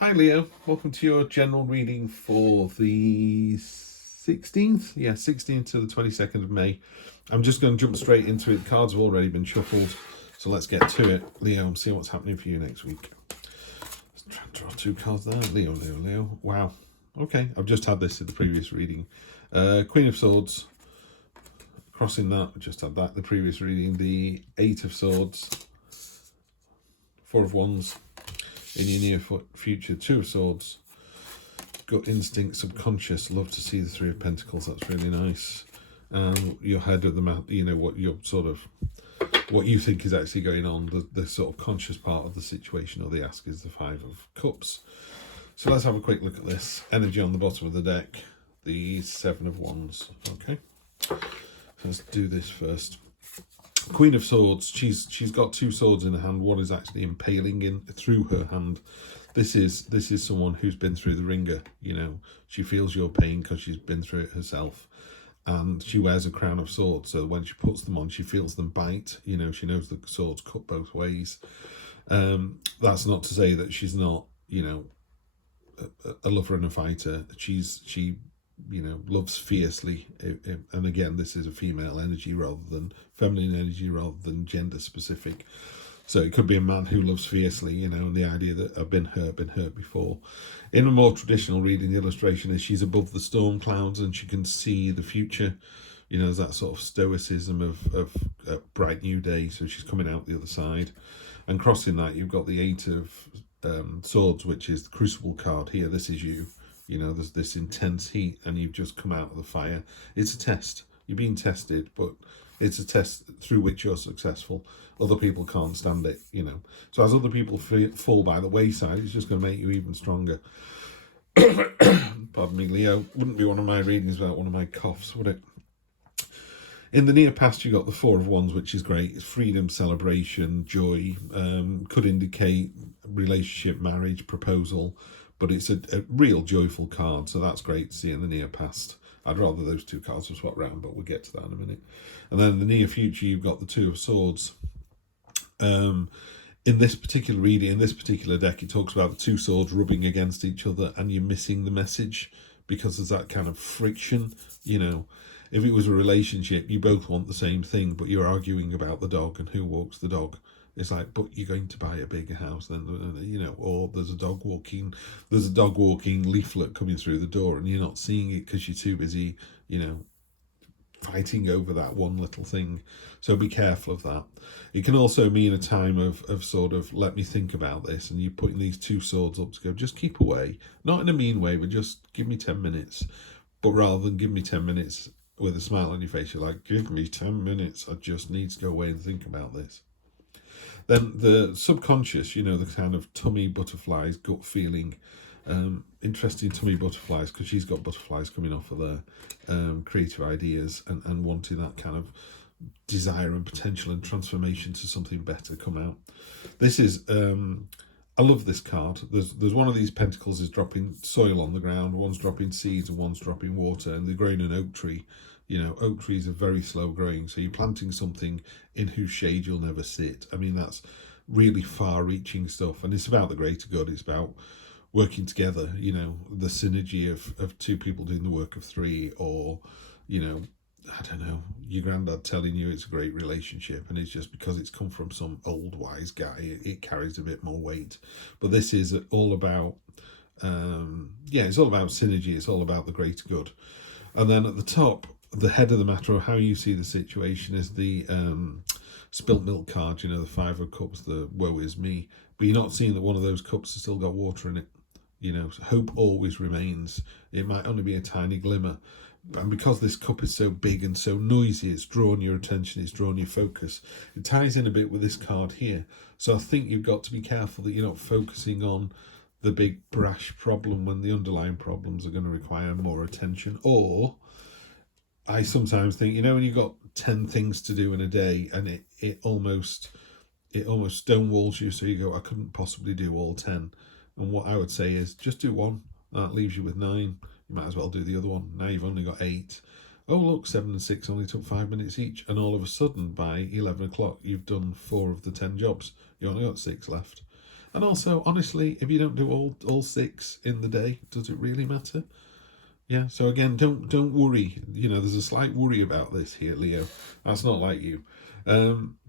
Hi Leo, welcome to your general reading for the 16th? Yeah, 16th to the 22nd of May. I'm just going to jump straight into it. The cards have already been shuffled, so let's get to it. Leo, and see what's happening for you next week. Let's try and draw two cards there. Leo. Wow. Okay, I've just had this in the previous reading. Queen of Swords. Crossing that, we just had that in the previous reading. The Eight of Swords. Four of Wands. In your near future, Two of Swords, gut instinct, subconscious, love to see the Three of Pentacles, that's really nice. Your head of the map, you know, what you're sort of, what you think is actually going on, the sort of conscious part of the situation or the ask is the Five of Cups. So let's have a quick look at this. Energy on the bottom of the deck, the Seven of Wands, okay. So let's do this first. Queen of Swords, she's got two swords in her hand. One is actually impaling in through her hand. This is someone who's been through the ringer. You know, she feels your pain because she's been through it herself, and she wears a crown of swords. So when she puts them on, she feels them bite. You know, she knows the swords cut both ways. That's not to say that she's not, you know, a lover and a fighter. She you know, loves fiercely, and again, this is a female energy rather than feminine energy, rather than gender specific. So it could be a man who loves fiercely, you know, and the idea that I've been hurt before. In a more traditional reading, the illustration is she's above the storm clouds and she can see the future. You know, there's that sort of stoicism of a bright new day, so she's coming out the other side. And crossing that, you've got the Eight of Swords, which is the Crucible card here. This is you. You know, there's this intense heat and you've just come out of the fire. It's a test. You're being tested, but it's a test through which you're successful. Other people can't stand it, you know. So as other people fall by the wayside, it's just going to make you even stronger. Pardon me, Leo. Wouldn't be one of my readings without one of my coughs, would it? In the near past, you got the Four of Wands, which is great. It's freedom, celebration, joy. Could indicate relationship, marriage, proposal. But it's a real joyful card, so that's great to see in the near past. I'd rather those two cards were swapped around, but we'll get to that in a minute. And then in the near future, you've got the Two of Swords. In this particular reading, in this particular deck, it talks about the two swords rubbing against each other and you're missing the message because there's that kind of friction. You know, if it was a relationship, you both want the same thing, but you're arguing about the dog and who walks the dog. It's like, but you're going to buy a bigger house then, you know, or there's a dog walking leaflet coming through the door and you're not seeing it because you're too busy, you know, fighting over that one little thing. So be careful of that. It can also mean a time of sort of, let me think about this, and you're putting these two swords up to go, just keep away. Not in a mean way, but just give me 10 minutes. But rather than give me 10 minutes with a smile on your face, you're like, give me 10 minutes. I just need to go away and think about this. Then the subconscious, you know, the kind of tummy butterflies, gut feeling, interesting tummy butterflies, because she's got butterflies coming off of their creative ideas and wanting that kind of desire and potential and transformation to something better come out. This is, I love this card. There's one of these pentacles is dropping soil on the ground, one's dropping seeds and one's dropping water, and they're growing an oak tree. You know, oak trees are very slow growing, so you're planting something in whose shade you'll never sit. I mean, that's really far-reaching stuff, and it's about the greater good. It's about working together, you know, the synergy of two people doing the work of three, or, you know, I don't know, your granddad telling you it's a great relationship, and it's just because it's come from some old wise guy, it carries a bit more weight. But this is all about, it's all about synergy. It's all about the greater good. And then at the top, the head of the matter, or how you see the situation, is the spilt milk card, you know, the Five of Cups, the woe is me. But you're not seeing that one of those cups has still got water in it. You know, so hope always remains. It might only be a tiny glimmer. And because this cup is so big and so noisy, it's drawn your attention, it's drawn your focus. It ties in a bit with this card here. So I think you've got to be careful that you're not focusing on the big brash problem when the underlying problems are going to require more attention. Or I sometimes think, you know, when you've got 10 things to do in a day and it almost stonewalls you, so you go, I couldn't possibly do all 10. And what I would say is just do one. That leaves you with 9. You might as well do the other one. Now you've only got 8. Oh, look, 7 and 6 only took 5 minutes each. And all of a sudden, by 11 o'clock, you've done 4 of the 10 jobs. You only got 6 left. And also, honestly, if you don't do all 6 in the day, does it really matter? Yeah. So again, don't worry. You know, there's a slight worry about this here, Leo. That's not like you,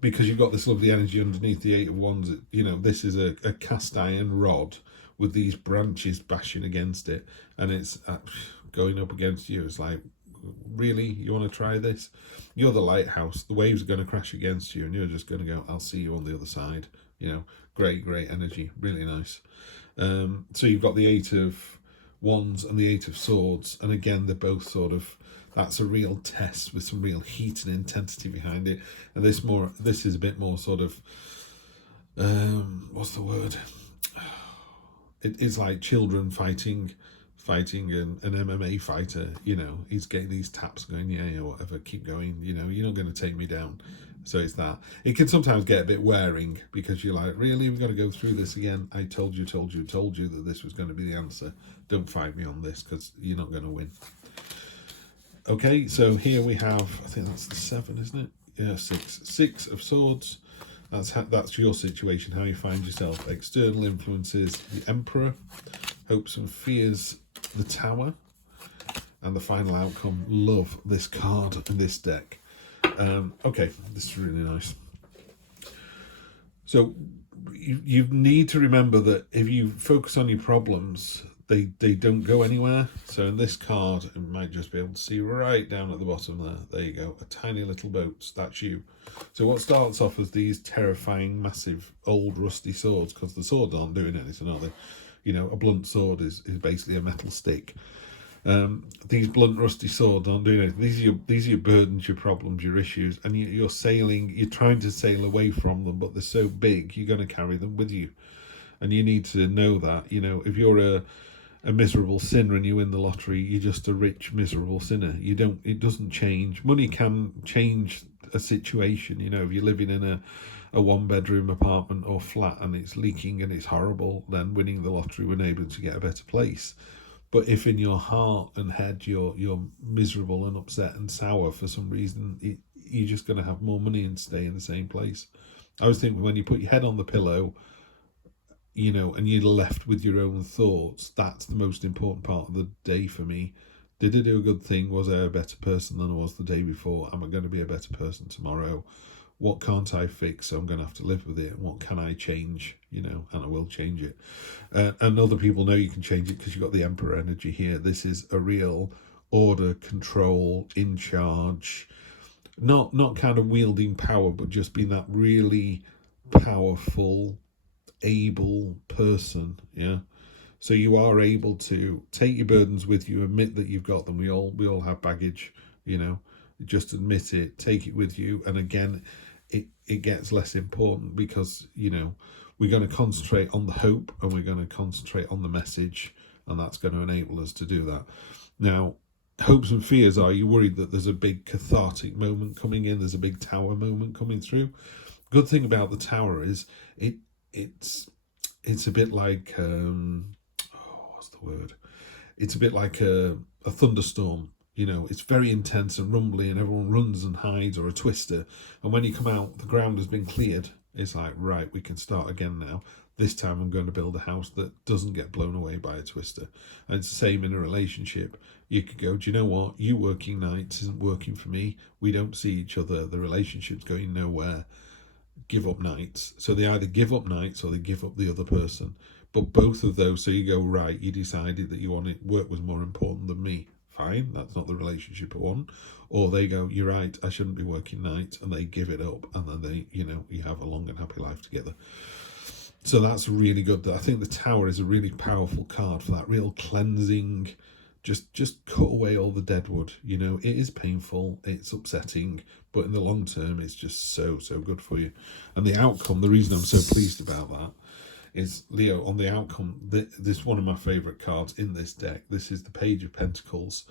because you've got this lovely energy underneath the 8 of Wands. You know, this is a cast iron rod with these branches bashing against it, and it's going up against you. It's like, really, you want to try this? You're the lighthouse. The waves are going to crash against you, and you're just going to go, I'll see you on the other side. You know, great energy, really nice. So you've got the 8 of Wands and the 8 of Swords, and again, they're both sort of, that's a real test with some real heat and intensity behind it. And this is a bit more sort of, what's the word? It's like children fighting an MMA fighter. You know, he's getting these taps going, yeah, whatever, keep going. You know, you're not going to take me down. So it's that. It can sometimes get a bit wearing because you're like, really, we've got to go through this again. I told you that this was going to be the answer. Don't fight me on this because you're not going to win. Okay, so here we have, I think that's the 7, isn't it? Yeah, 6. 6 of Swords. That's your situation, how you find yourself. External influences, the Emperor. Hopes and fears, the Tower. And the final outcome, love, this card and this deck. Okay, this is really nice. So you need to remember that if you focus on your problems, they don't go anywhere. So in this card, it might just be able to see right down at the bottom there. There you go, a tiny little boat. That's you. So what starts off as these terrifying, massive, old, rusty swords, because the swords aren't doing anything, are they? You know, a blunt sword is basically a metal stick. These blunt, rusty swords aren't doing anything. These are your burdens, your problems, your issues, and you're trying to sail away from them, but they're so big, you're going to carry them with you. And you need to know that, you know, if you're a miserable sinner and you win the lottery, you're just a rich, miserable sinner. It doesn't change. Money can change a situation. You know, if you're living in a 1-bedroom apartment or flat and it's leaking and it's horrible, then winning the lottery will enable you to get a better place. But if in your heart and head you're miserable and upset and sour for some reason, you're just going to have more money and stay in the same place. I was thinking, when you put your head on the pillow, you know, and you're left with your own thoughts, that's the most important part of the day for me. Did I do a good thing? Was I a better person than I was the day before? Am I going to be a better person tomorrow? What can't I fix? So I'm going to have to live with it. What can I change? You know, and I will change it. And other people know you can change it because you've got the Emperor energy here. This is a real order, control, in charge, not kind of wielding power, but just being that really powerful, able person. Yeah. So you are able to take your burdens with you, admit that you've got them. We all have baggage, you know, just admit it, take it with you. And again, it gets less important because, you know, we're going to concentrate on the hope and we're going to concentrate on the message, and that's going to enable us to do that. Now, hopes and fears are, you worried that there's a big cathartic moment coming in, there's a big Tower moment coming through. Good thing about the Tower is it's a bit like what's the word? It's a bit like a thunderstorm. You know, it's very intense and rumbly and everyone runs and hides, or a twister. And when you come out, the ground has been cleared. It's like, right, we can start again now. This time I'm going to build a house that doesn't get blown away by a twister. And it's the same in a relationship. You could go, do you know what? You working nights isn't working for me. We don't see each other. The relationship's going nowhere. Give up nights. So they either give up nights or they give up the other person. But both of those, so you go, right, you decided that you wanted, work was more important than me. Fine, that's not the relationship I want. Or they go, you're right, I shouldn't be working nights, and they give it up, and then they, you know, you have a long and happy life together. So that's really good. I think the Tower is a really powerful card for that real cleansing. Just cut away all the dead wood. You know, it is painful, it's upsetting, but in the long term, it's just so good for you. And the outcome, the reason I'm so pleased about that is, Leo, on the outcome, this is one of my favourite cards in this deck. This is the Page of Pentacles.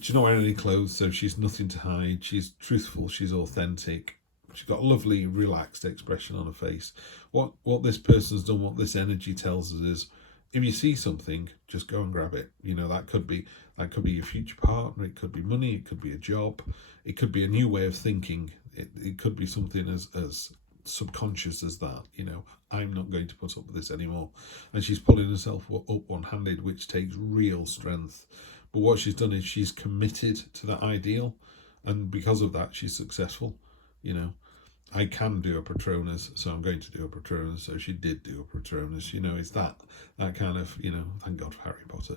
She's not wearing any clothes, so she's nothing to hide. She's truthful, she's authentic. She's got a lovely, relaxed expression on her face. What this person's done, what this energy tells us is, if you see something, just go and grab it. You know, that could be your future partner, it could be money, it could be a job, it could be a new way of thinking. It could be something as subconscious as that, you know, I'm not going to put up with this anymore. And she's pulling herself up one-handed, which takes real strength. But what she's done is she's committed to that ideal, and because of that, she's successful. You know, I can do a Patronus, so I'm going to do a Patronus. So she did do a Patronus. You know, it's that kind of, you know, thank God for Harry Potter.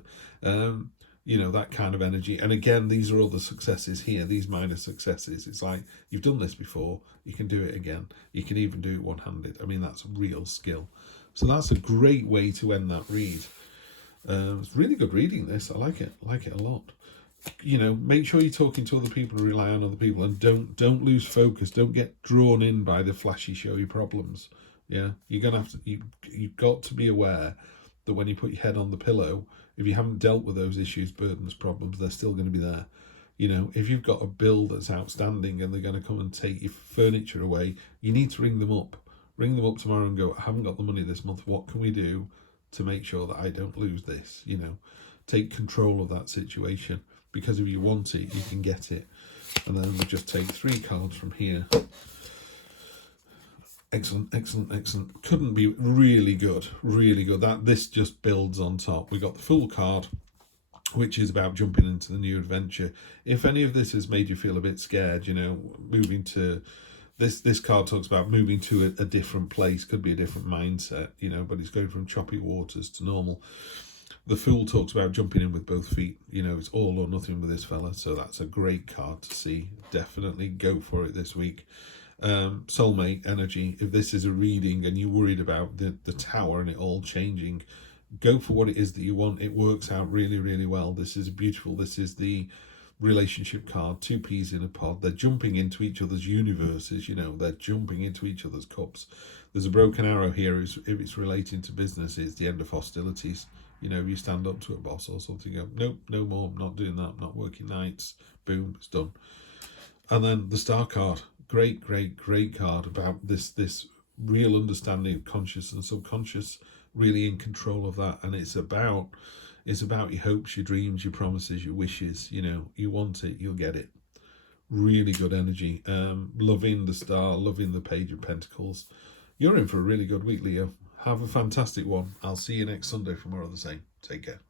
You know, that kind of energy. And again, these are all the successes here, these minor successes. It's like, you've done this before, you can do it again. You can even do it one-handed. I mean, that's real skill. So that's a great way to end that read. It's really good reading, this. I like it a lot. You know, make sure you're talking to other people and rely on other people, and don't lose focus. Don't get drawn in by the flashy, showy problems. Yeah, you're gonna have to. You've got to be aware that when you put your head on the pillow, if you haven't dealt with those issues, burdens, problems, they're still going to be there. You know, if you've got a bill that's outstanding and they're going to come and take your furniture away, you need to ring them up. Ring them up tomorrow and go, I haven't got the money this month. What can we do to make sure that I don't lose this? You know, take control of that situation, because if you want it, you can get it. And then we'll just take 3 cards from here. Excellent, excellent, excellent. Couldn't be really good, really good. This just builds on top. We got the Fool card, which is about jumping into the new adventure. If any of this has made you feel a bit scared, you know, moving to this card talks about moving to a different place, could be a different mindset, you know, but it's going from choppy waters to normal. The Fool talks about jumping in with both feet. You know, it's all or nothing with this fella, so that's a great card to see. Definitely go for it this week. Soulmate energy. If this is a reading and you're worried about the tower and it all changing, go for what it is that you want. It works out really, really well. This is beautiful. This is the relationship card. 2 peas in a pod. They're jumping into each other's universes. You know, they're jumping into each other's cups. There's a broken arrow here. If it's relating to business, it's the end of hostilities. You know, if you stand up to a boss or something, go, nope, no more, I'm not doing that, I'm not working nights, boom, it's done. And then the Star card, great, great, great card about this real understanding of conscious and subconscious, really in control of that. And it's about your hopes, your dreams, your promises, your wishes. You know, you want it, you'll get it. Really good energy. Loving the Star, loving the Page of Pentacles. You're in for a really good week, Leo. Have a fantastic one. I'll see you next Sunday for more of the same. Take care.